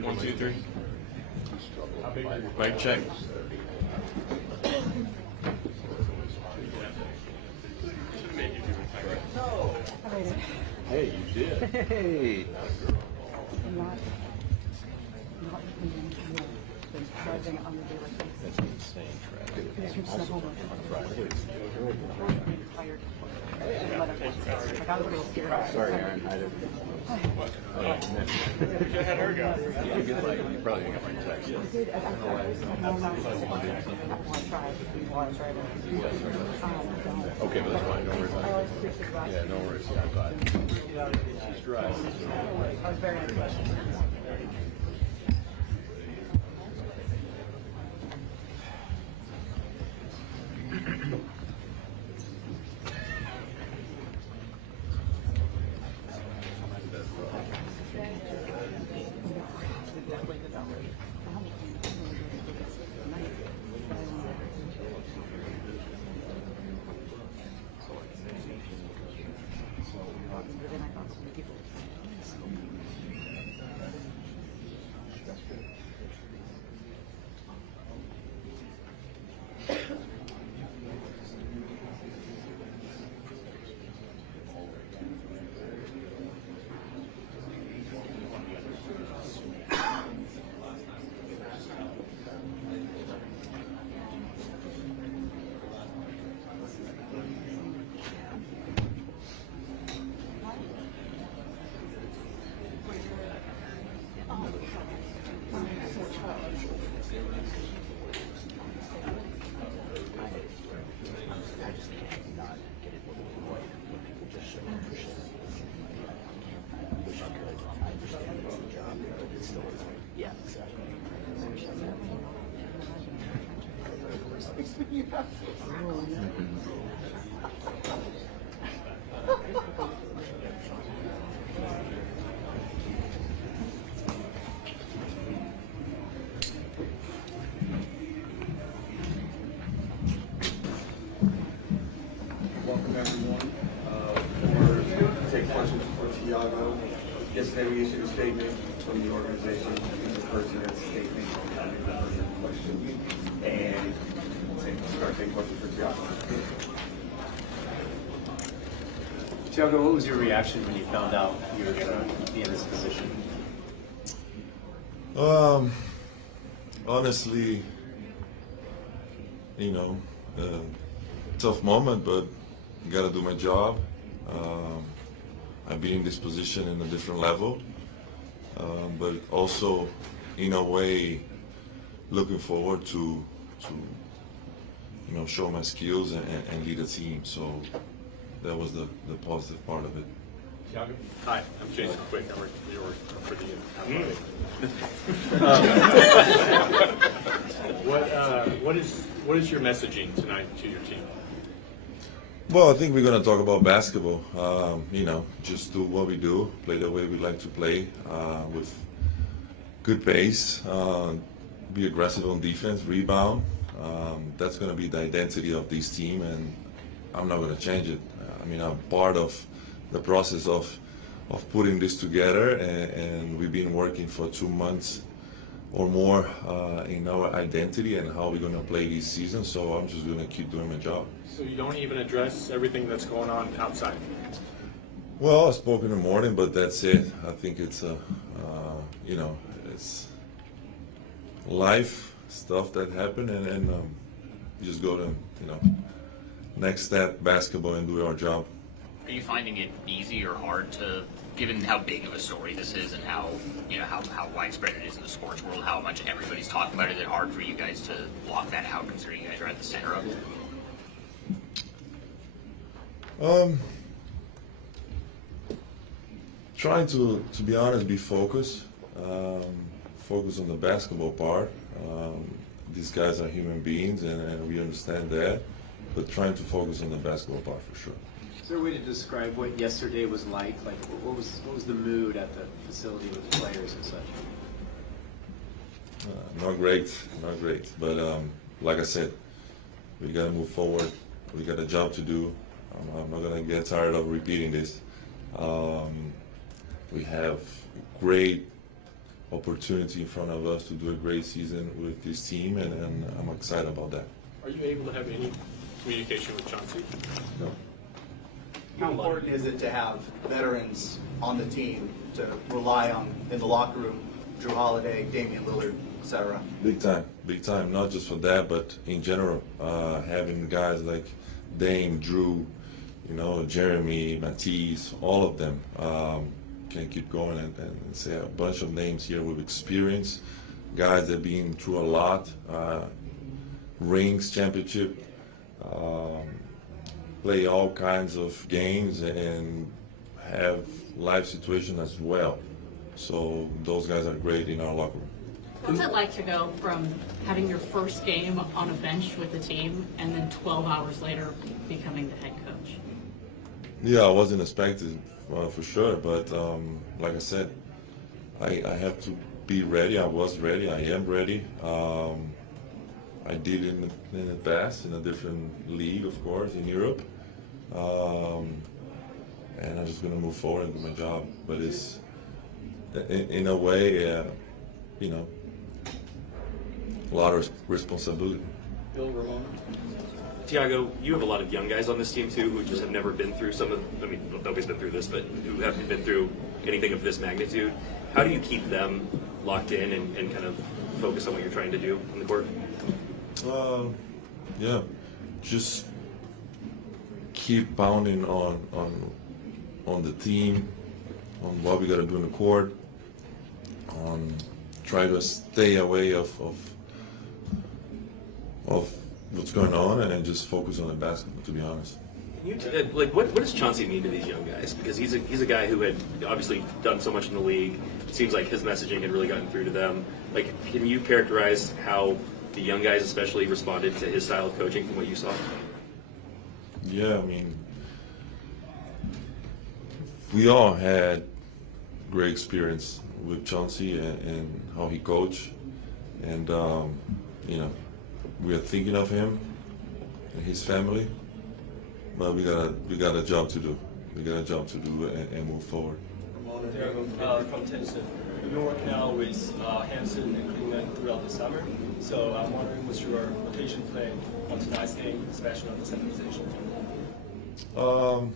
1, 2, 3. Mic check. Hey, you did. Hey. That's insane traffic. Sorry, Aaron. I didn't. I had her go. You probably didn't get my text. Okay, but that's fine. No worries. Yeah, no worries. Yeah, I'm glad. She's dry. I was very impressed. Welcome everyone. We'll take questions for Thiago. Yesterday we issued a statement from the organization. Please refer to that statement question and start taking questions for Thiago. Thiago, what was your reaction when you found out you were going to be in this position? Honestly, tough moment, but got to do my job. I've been in this position in a different level, but also, in a way, looking forward to show my skills and lead a team. So that was the positive part of it. Hi, I'm Jason Quick. I work for the What is your messaging tonight to your team? Well, I think we're going to talk about basketball. Just do what we do, play the way we like to play, with good pace, be aggressive on defense, rebound. That's going to be the identity of this team, and I'm not going to change it. I'm part of the process of putting this together, and we've been working for 2 months or more in our identity and how we're going to play this season. So I'm just going to keep doing my job. So you don't even address everything that's going on outside? Well, I spoke in the morning, but that's it. I think it's it's life stuff that happened, and just go to next step, basketball, and do our job. Are you finding it easy or hard to, given how big of a story this is and how how widespread it is in the sports world, how much everybody's talking about it, is it hard for you guys to block that out, considering you guys are at the center of it? Trying to be honest, be focused. Focus on the basketball part. These guys are human beings, and we understand that. But trying to focus on the basketball part for sure. Is there a way to describe what yesterday was like? Like, what was the mood at the facility with the players and such? Not great. But like I said, we got to move forward. We got a job to do. I'm not gonna get tired of repeating this. We have great opportunity in front of us to do a great season with this team, and I'm excited about that. Are you able to have any communication with Chauncey? No. How important is it to have veterans on the team to rely on in the locker room? Drew Holiday, Damian Lillard, etc. Big time. Not just for that, but in general, having guys like Dame, Drew, Jeremy, Matisse, all of them. Can keep going and say a bunch of names here with experience, guys that have been through a lot, rings, championship, play all kinds of games and have life situation as well. So those guys are great in our locker room. What's it like to go from having your first game on a bench with the team and then 12 hours later becoming the head coach? Yeah, I wasn't expecting for sure, but like I said, I have to be ready. I was ready. I am ready. I did in the past in a different league, of course, in Europe, and I'm just gonna move forward and do my job. But it's in a way, a lot of responsibility. Bill Ramon? Thiago, you have a lot of young guys on this team too who just have never been through nobody's been through this, but who haven't been through anything of this magnitude. How do you keep them locked in and kind of focus on what you're trying to do on the court? Yeah, just keep pounding on the team, on what we got to do in the court, on try to stay away of what's going on and then just focus on the basketball, to be honest. What does Chauncey mean to these young guys? Because he's a guy who had obviously done so much in the league. It seems like his messaging had really gotten through to them. Can you characterize how the young guys especially responded to his style of coaching from what you saw? Yeah, I mean, we all had great experience with Chauncey and how he coached, and we are thinking of him and his family, but we got a job to do. We got a job to do and move forward. From Tennyson. You've been working out with Hansen and Klingman throughout the summer, so I'm wondering what's your rotation plan on tonight's game, especially on the center position? I'm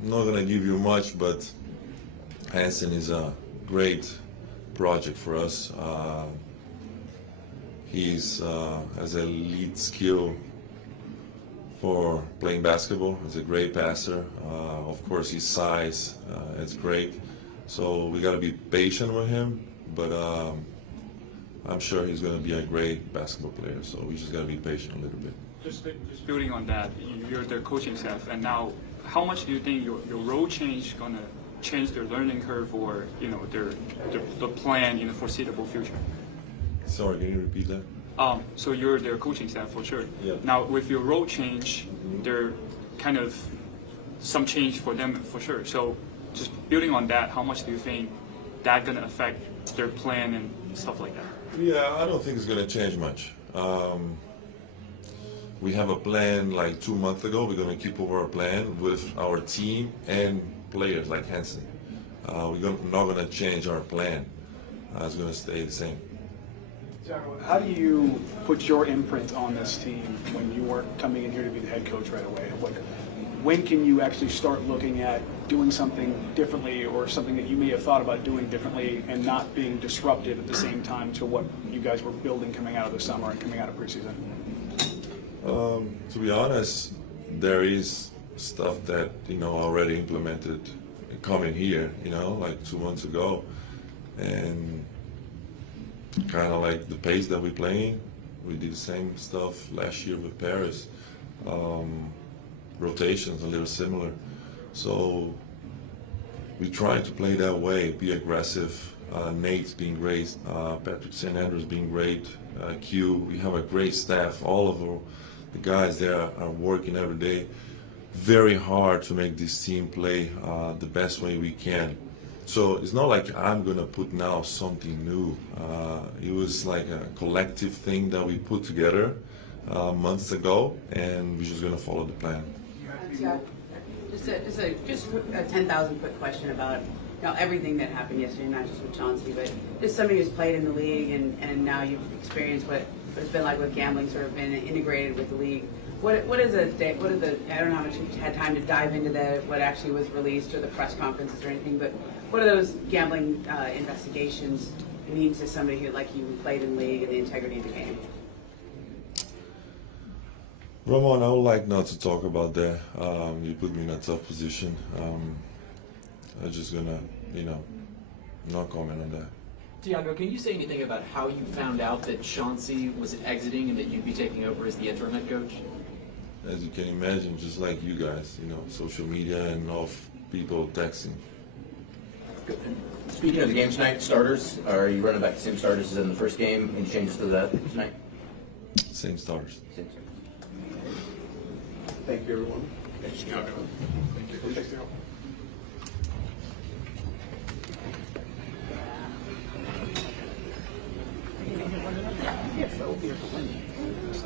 not gonna give you much, but Hansen is a great project for us. He's has a lead skill for playing basketball. He's a great passer. Of course, his size is great. So we got to be patient with him, but I'm sure he's going to be a great basketball player. So we just got to be patient a little bit. Just building on that, you're the coaching staff, and now how much do you think your role change going to change their learning curve or the plan in the foreseeable future? Sorry, can you repeat that? So you're their coaching staff for sure. Yeah. Now with your role change, there kind of some change for them for sure. So just building on that, how much do you think that gonna affect their plan and stuff like that? Yeah, I don't think it's going to change much. We have a plan like 2 months ago. We're going to keep over our plan with our team and players like Hansen. We're not going to change our plan. It's going to stay the same. How do you put your imprint on this team when you weren't coming in here to be the head coach right away? When can you actually start looking at doing something differently or something that you may have thought about doing differently and not being disruptive at the same time to what you guys were building coming out of the summer and coming out of preseason? To be honest, there is stuff that already implemented coming here, like 2 months ago, and kind of like the pace that we're playing. We did the same stuff last year with Paris. Rotations a little similar. So we try to play that way, be aggressive. Nate's being great, Patrick St. Andrews being great, Q. We have a great staff. All of the guys there are working every day very hard to make this team play the best way we can. So it's not like I'm going to put now something new. It was like a collective thing that we put together months ago, and we're just going to follow the plan. Just a 10,000-foot question about everything that happened yesterday, not just with Chauncey, but just somebody who's played in the league and now you've experienced what it's been like with gambling sort of been integrated with the league. What is a day, what are the, I don't know how much you had time to dive into what actually was released or the press conferences or anything, but what are those gambling investigations mean to somebody who, like you, who played in the league and the integrity of the game? Ramon, I would like not to talk about that. You put me in a tough position. I'm just gonna, not comment on that. Tiago, can you say anything about how you found out that Chauncey was exiting and that you'd be taking over as the interim head coach? As you can imagine, just like you guys, social media and all people texting. Speaking of the game tonight, starters, are you running back the same starters as in the first game? Any changes to that tonight? Same starters. Same starters. Thank you, everyone. Thank you. Yeah, so